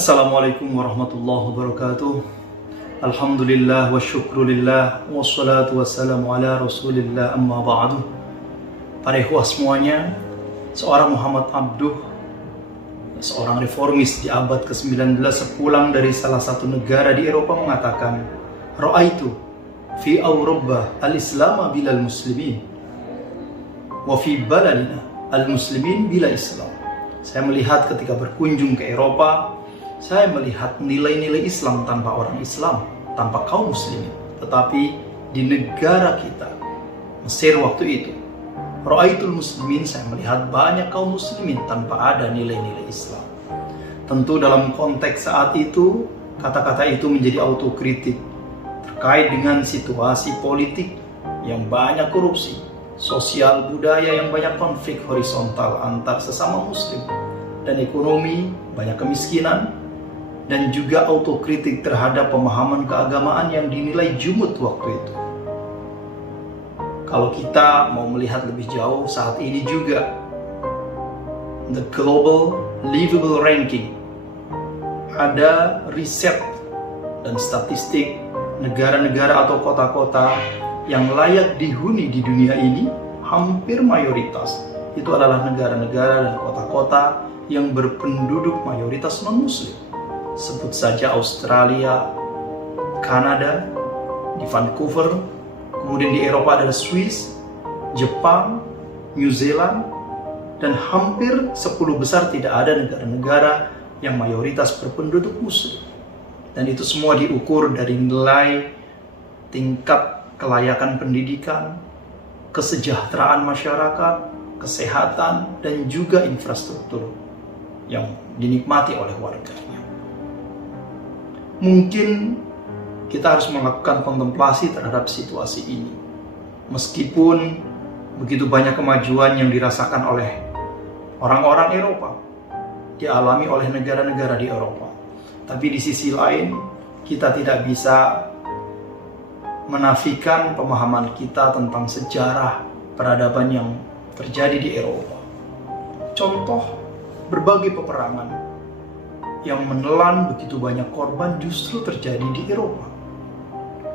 Assalamualaikum warahmatullahi wabarakatuh. Alhamdulillah wa syukrulillah wassalatu wassalamu ala rasulillah amma ba'du. Para ikhwah semuanya, seorang Muhammad Abduh, seorang reformis di abad ke-19 sepulang dari salah satu negara di Eropa mengatakan, Ra'aitu fi Awrubba al-Islama bilal muslimin wa fi baladina al-muslimin bila Islam. Saya melihat ketika berkunjung ke Eropa, saya melihat nilai-nilai Islam tanpa orang Islam, tanpa kaum muslimin. Tetapi di negara kita, Mesir waktu itu, Ra'aitul muslimin, saya melihat banyak kaum muslimin tanpa ada nilai-nilai Islam. Tentu dalam konteks saat itu, kata-kata itu menjadi autokritik terkait dengan situasi politik yang banyak korupsi, sosial budaya yang banyak konflik horizontal antar sesama muslim, dan ekonomi banyak kemiskinan, dan juga autokritik terhadap pemahaman keagamaan yang dinilai jumud waktu itu. Kalau kita mau melihat lebih jauh saat ini juga, the Global Livable Ranking, ada riset dan statistik negara-negara atau kota-kota yang layak dihuni di dunia ini, hampir mayoritas itu adalah negara-negara dan kota-kota yang berpenduduk mayoritas non-muslim. Sebut saja Australia, Kanada, di Vancouver, kemudian di Eropa ada Swiss, Jepang, New Zealand, dan hampir 10 besar tidak ada negara-negara yang mayoritas berpenduduk muslim. Dan itu semua diukur dari nilai tingkat kelayakan pendidikan, kesejahteraan masyarakat, kesehatan, dan juga infrastruktur yang dinikmati oleh warganya. Mungkin kita harus melakukan kontemplasi terhadap situasi ini. Meskipun begitu banyak kemajuan yang dirasakan oleh orang-orang Eropa, dialami oleh negara-negara di Eropa, tapi di sisi lain kita tidak bisa menafikan pemahaman kita tentang sejarah peradaban yang terjadi di Eropa. Contoh, berbagai peperangan yang menelan begitu banyak korban justru terjadi di Eropa.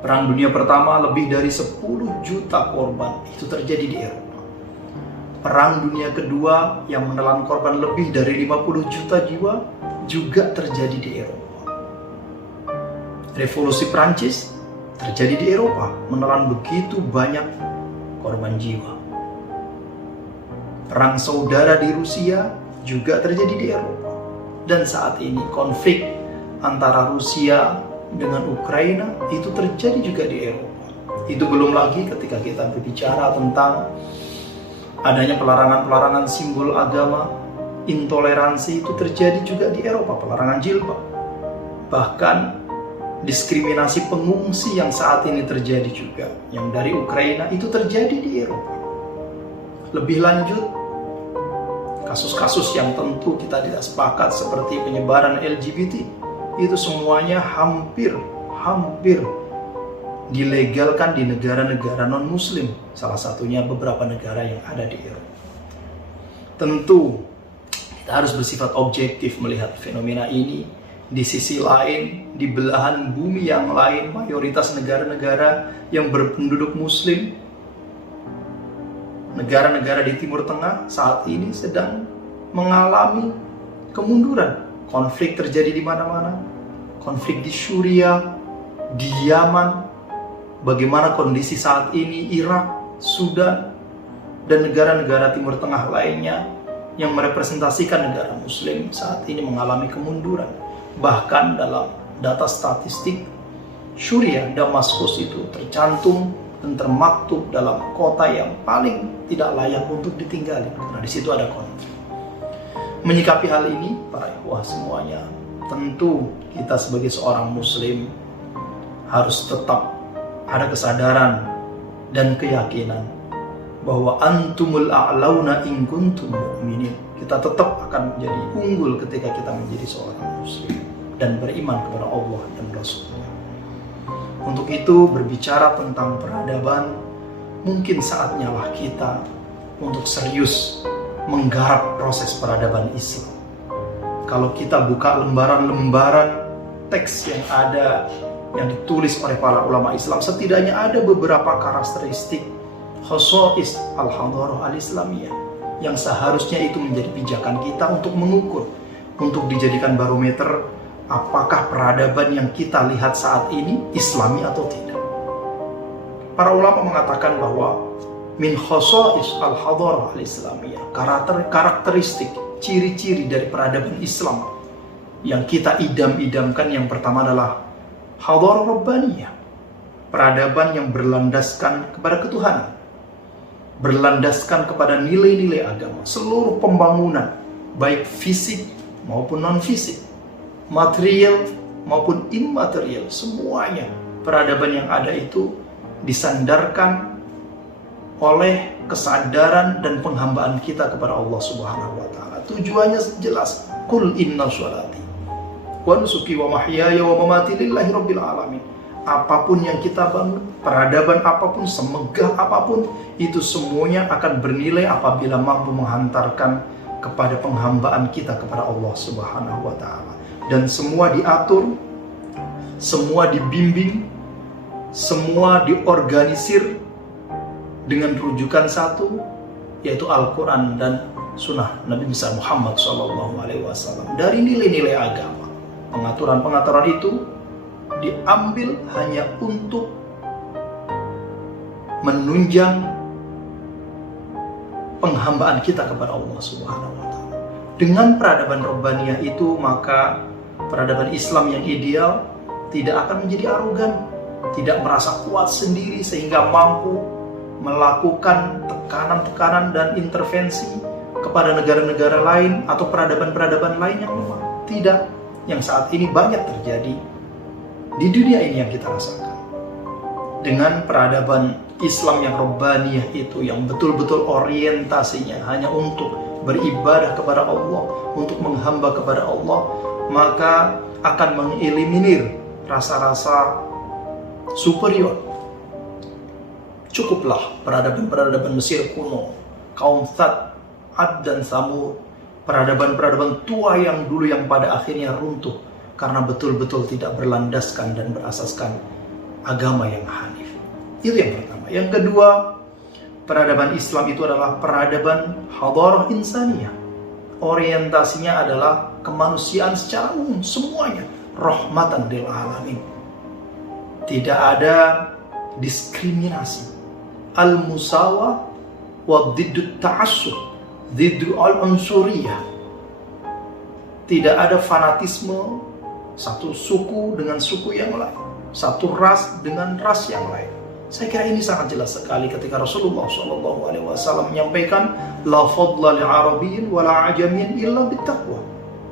Perang Dunia Pertama lebih dari 10 juta korban itu terjadi di Eropa. Perang Dunia Kedua yang menelan korban lebih dari 50 juta jiwa juga terjadi di Eropa. Revolusi Prancis terjadi di Eropa, menelan begitu banyak korban jiwa. Perang saudara di Rusia juga terjadi di Eropa. Dan saat ini konflik antara Rusia dengan Ukraina itu terjadi juga di Eropa. Itu belum lagi ketika kita berbicara tentang adanya pelarangan-pelarangan simbol agama, intoleransi itu terjadi juga di Eropa, pelarangan jilbab. Bahkan diskriminasi pengungsi yang saat ini terjadi juga, yang dari Ukraina itu terjadi di Eropa. Lebih lanjut, kasus-kasus yang tentu kita tidak sepakat seperti penyebaran LGBT, itu semuanya hampir dilegalkan di negara-negara non-muslim, salah satunya beberapa negara yang ada di Eropa. Tentu kita harus bersifat objektif melihat fenomena ini. Di sisi lain, di belahan bumi yang lain, mayoritas negara-negara yang berpenduduk muslim, negara-negara di Timur Tengah saat ini sedang mengalami kemunduran. Konflik terjadi di mana-mana. Konflik di Suriah, di Yaman, bagaimana kondisi saat ini Irak, Sudan, dan negara-negara Timur Tengah lainnya yang merepresentasikan negara muslim saat ini mengalami kemunduran. Bahkan dalam data statistik, Suriah, Damaskus itu tercantum dan termaktub dalam kota yang paling tidak layak untuk ditinggali karena di situ ada konflik. Menyikapi hal ini, para ikhwah semuanya, tentu kita sebagai seorang muslim harus tetap ada kesadaran dan keyakinan bahwa antumul a'launa in kuntum mu'minin. Kita tetap akan menjadi unggul ketika kita menjadi seorang muslim dan beriman kepada Allah dan Rasul-Nya. Untuk itu, berbicara tentang peradaban, mungkin saatnya lah kita untuk serius menggarap proses peradaban Islam. Kalau kita buka lembaran-lembaran teks yang ada, yang ditulis oleh para ulama Islam, setidaknya ada beberapa karakteristik khosais al-hadarah al-islamiyah yang seharusnya itu menjadi pijakan kita untuk mengukur, untuk dijadikan barometer apakah peradaban yang kita lihat saat ini Islami atau tidak. Para ulama mengatakan bahwa min khosais al-hadarah al-islamiyah, karakteristik, ciri-ciri dari peradaban Islam yang kita idam-idamkan, yang pertama adalah hadarah rabbaniyah, peradaban yang berlandaskan kepada ketuhanan, berlandaskan kepada nilai-nilai agama. Seluruh pembangunan, baik fisik maupun non-fisik, material maupun immaterial, semuanya peradaban yang ada itu disandarkan oleh kesadaran dan penghambaan kita kepada Allah Subhanahu wa taala. Tujuannya jelas, qul inna sholati wa nusuki wa mahyaya wa mamati lillahi rabbil alamin. Apapun yang kita bangun, peradaban apapun, semegah apapun, itu semuanya akan bernilai apabila mampu menghantarkan kepada penghambaan kita kepada Allah Subhanahu wa taala. Dan semua diatur, semua dibimbing, semua diorganisir dengan rujukan satu, yaitu Al-Quran dan Sunnah Nabi besar Muhammad SAW. Dari nilai-nilai agama, pengaturan-pengaturan itu diambil hanya untuk menunjang penghambaan kita kepada Allah Subhanahu wa taala. Dengan peradaban rabbaniyah itu, maka peradaban Islam yang ideal tidak akan menjadi arogan, tidak merasa kuat sendiri sehingga mampu melakukan tekanan-tekanan dan intervensi kepada negara-negara lain atau peradaban-peradaban lain yang lemah. Tidak, yang saat ini banyak terjadi di dunia ini yang kita rasakan. Dengan peradaban Islam yang rabbaniyah itu, yang betul-betul orientasinya hanya untuk beribadah kepada Allah, untuk menghamba kepada Allah, maka akan mengeliminir rasa-rasa superior. Cukuplah peradaban-peradaban Mesir kuno, kaum Thad, Ad dan Samud, peradaban-peradaban tua yang dulu yang pada akhirnya runtuh karena betul-betul tidak berlandaskan dan berasaskan agama yang hanif. Itu yang pertama. Yang kedua, peradaban Islam itu adalah peradaban hadarah insaniyah. Orientasinya adalah kemanusiaan secara umum, semuanya rahmatan lil alamin. Tidak ada diskriminasi. Al-musawa wa diddut ta'assub, diddu al-unsuriyah. Tidak ada fanatisme satu suku dengan suku yang lain, satu ras dengan ras yang lain. Saya kira ini sangat jelas sekali ketika Rasulullah SAW menyampaikan la fadla li'arabiyyin wala ajamiyyin illa bittaqwa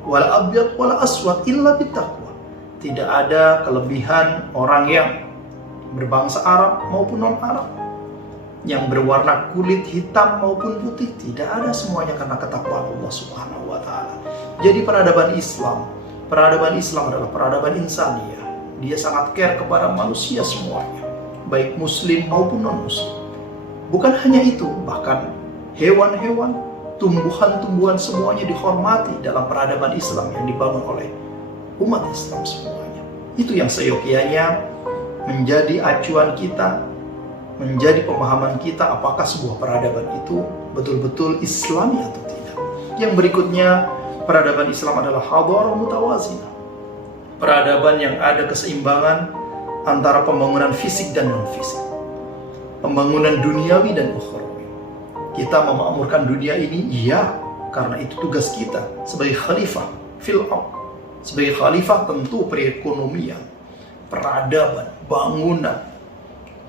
wala abyad wala aswad illa bittaqwa. Tidak ada kelebihan orang yang berbangsa Arab maupun non-Arab, yang berwarna kulit hitam maupun putih, tidak ada, semuanya karena ketakwaan Allah Subhanahu wa taala. Jadi peradaban Islam adalah peradaban insaniyah. Dia sangat care kepada manusia semuanya, baik muslim maupun non-muslim. Bukan hanya itu, bahkan hewan-hewan, tumbuhan-tumbuhan semuanya dihormati dalam peradaban Islam yang dibangun oleh umat Islam semuanya. Itu yang seyogyanya menjadi acuan kita, menjadi pemahaman kita apakah sebuah peradaban itu betul-betul Islami atau tidak. Yang berikutnya, peradaban Islam adalah hadarah mutawazinah, peradaban yang ada keseimbangan antara pembangunan fisik dan non-fisik, pembangunan duniawi dan ukhrawi. Kita memakmurkan dunia ini, iya, karena itu tugas kita sebagai khalifah fil ardh. Sebagai khalifah tentu perekonomian, peradaban, bangunan,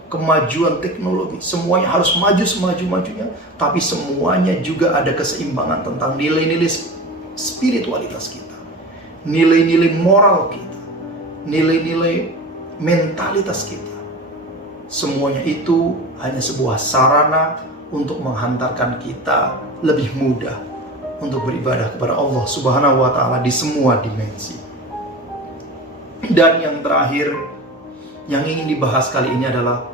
kemajuan teknologi, semuanya harus maju semaju-majunya, tapi semuanya juga ada keseimbangan tentang nilai-nilai spiritualitas kita, nilai-nilai moral kita, nilai-nilai mentalitas kita. Semuanya itu hanya sebuah sarana untuk menghantarkan kita lebih mudah untuk beribadah kepada Allah Subhanahu wa taala di semua dimensi. Dan yang terakhir yang ingin dibahas kali ini adalah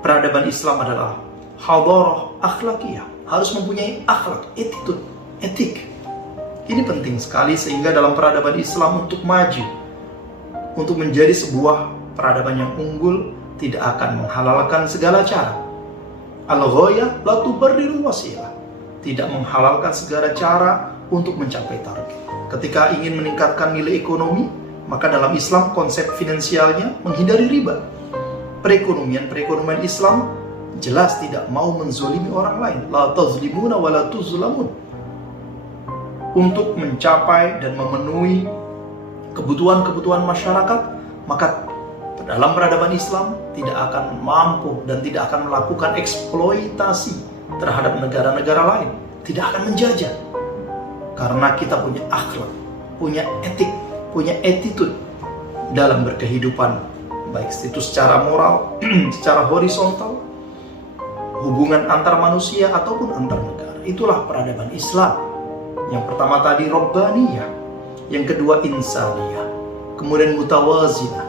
peradaban Islam adalah hadarah akhlakiyah, harus mempunyai akhlak, attitude, etik. Ini penting sekali sehingga dalam peradaban Islam untuk maju, untuk menjadi sebuah peradaban yang unggul, tidak akan menghalalkan segala cara. Al-ghayah la tubarrirul wasilah. Tidak menghalalkan segala cara untuk mencapai target. Ketika ingin meningkatkan nilai ekonomi, maka dalam Islam konsep finansialnya menghindari riba. Perekonomian Islam jelas tidak mau menzolimi orang lain. La tazlimuna wa la tuzlamun. Untuk mencapai dan memenuhi kebutuhan-kebutuhan masyarakat, maka dalam peradaban Islam tidak akan mampu dan tidak akan melakukan eksploitasi terhadap negara-negara lain. Tidak akan menjajah. Karena kita punya akhlak, punya etik, punya attitude dalam berkehidupan, baik itu secara moral, secara horizontal, hubungan antar manusia ataupun antar negara. Itulah peradaban Islam. Yang pertama tadi Rabbaniyah, yang kedua Insaniyah, kemudian Mutawazinah,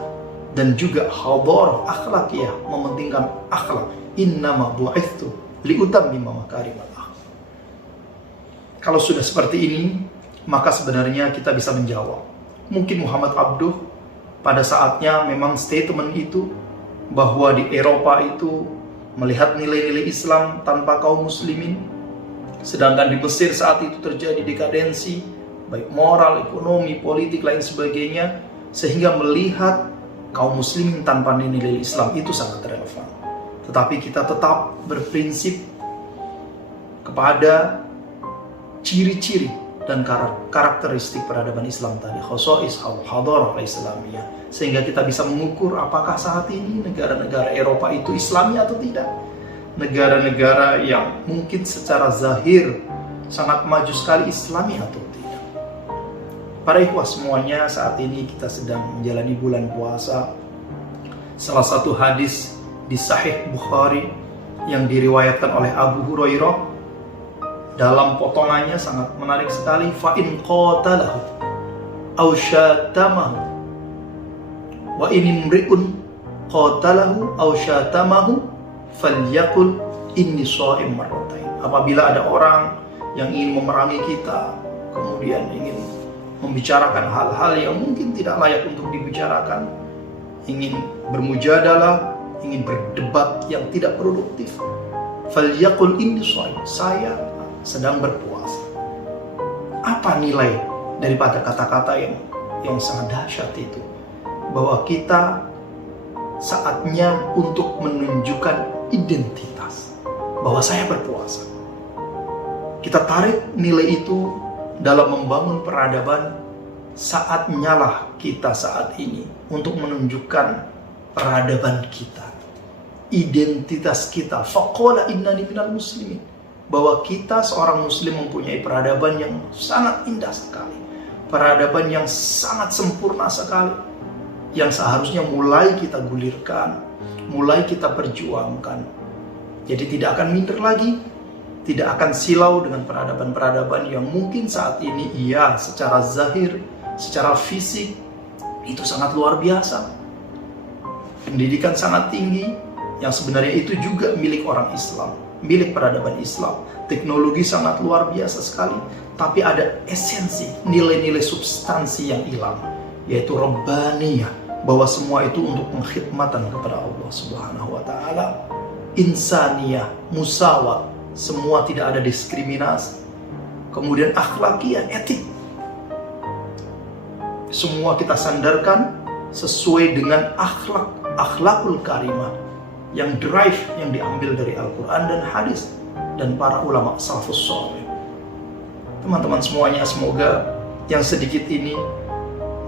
dan juga Hadarah akhlakiyah, mementingkan akhlak. Innama bu'ithtu liutammima makarimal akhlak. Kalau sudah seperti ini, maka sebenarnya kita bisa menjawab. Mungkin Muhammad Abduh pada saatnya memang statement itu bahwa di Eropa itu melihat nilai-nilai Islam tanpa kaum muslimin, sedangkan di Mesir saat itu terjadi dekadensi baik moral, ekonomi, politik, lain sebagainya, sehingga melihat kaum muslimin tanpa nilai Islam itu sangat relevan. Tetapi kita tetap berprinsip kepada ciri-ciri dan karakteristik peradaban Islam tadi, khosais al-hadarah al-islamiyah, sehingga kita bisa mengukur apakah saat ini negara-negara Eropa itu Islami atau tidak. Negara-negara yang mungkin secara zahir sangat maju sekali Islami atau tidak. Para ikhwah semuanya, saat ini kita sedang menjalani bulan puasa. Salah satu hadis di Sahih Bukhari yang diriwayatkan oleh Abu Hurairah, dalam potongannya sangat menarik sekali. Fa in qatalahu aw syatamahu wa in imri'un qatalahu aw syatamahu falyaqul inni sha'im marratain. Apabila ada orang yang ingin memerangi kita, kemudian ingin membicarakan hal-hal yang mungkin tidak layak untuk dibicarakan, ingin bermujadalah, ingin berdebat yang tidak produktif, falyaqul inni sha'im, saya sedang berpuasa. Apa nilai daripada kata-kata yang sangat dahsyat itu? Bahwa kita saatnya untuk menunjukkan identitas bahwa saya berpuasa. Kita tarik nilai itu dalam membangun peradaban. Saatnya lah kita saat ini untuk menunjukkan peradaban kita, identitas kita. Faqala innani minal muslimin, bahwa kita seorang muslim mempunyai peradaban yang sangat indah sekali, peradaban yang sangat sempurna sekali, yang seharusnya mulai kita gulirkan, mulai kita perjuangkan. Jadi tidak akan minder lagi, tidak akan silau dengan peradaban-peradaban yang mungkin saat ini iya secara zahir, secara fisik itu sangat luar biasa. Pendidikan sangat tinggi yang sebenarnya itu juga milik orang Islam, milik peradaban Islam. Teknologi sangat luar biasa sekali, tapi ada esensi, nilai-nilai substansi yang hilang, yaitu Rabbaniyah, bahwa semua itu untuk pengkhidmatan kepada Allah Subhanahu wa taala. Insaniyah, musawat, semua tidak ada diskriminasi. Kemudian akhlakiyah, etik, semua kita sandarkan sesuai dengan akhlakul karimah yang drive, yang diambil dari Al-Quran dan hadis dan para ulama salafus shalih. Teman-teman semuanya, semoga yang sedikit ini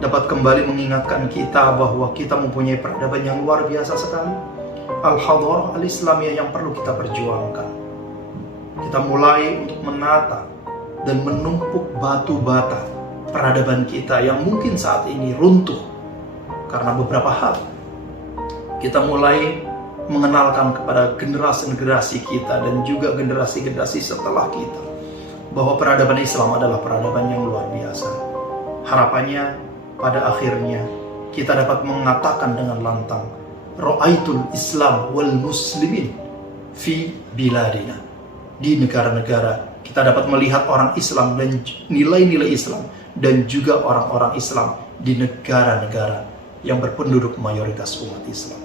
dapat kembali mengingatkan kita bahwa kita mempunyai peradaban yang luar biasa sekali, al-hadarah al-islamiyah, yang perlu kita perjuangkan. Kita mulai untuk menata dan menumpuk batu bata peradaban kita yang mungkin saat ini runtuh karena beberapa hal. Kita mulai mengenalkan kepada generasi-generasi kita dan juga generasi-generasi setelah kita bahwa peradaban Islam adalah peradaban yang luar biasa. Harapannya pada akhirnya kita dapat mengatakan dengan lantang, ra'aitul Islam wal muslimin fi biladina, di negara-negara kita dapat melihat orang Islam dan nilai-nilai Islam dan juga orang-orang Islam di negara-negara yang berpenduduk mayoritas umat Islam.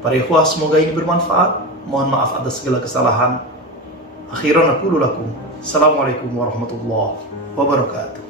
Para ikhwah, semoga ini bermanfaat. Mohon maaf atas segala kesalahan. Akhiran aqulu lakum. Assalamualaikum warahmatullahi wabarakatuh.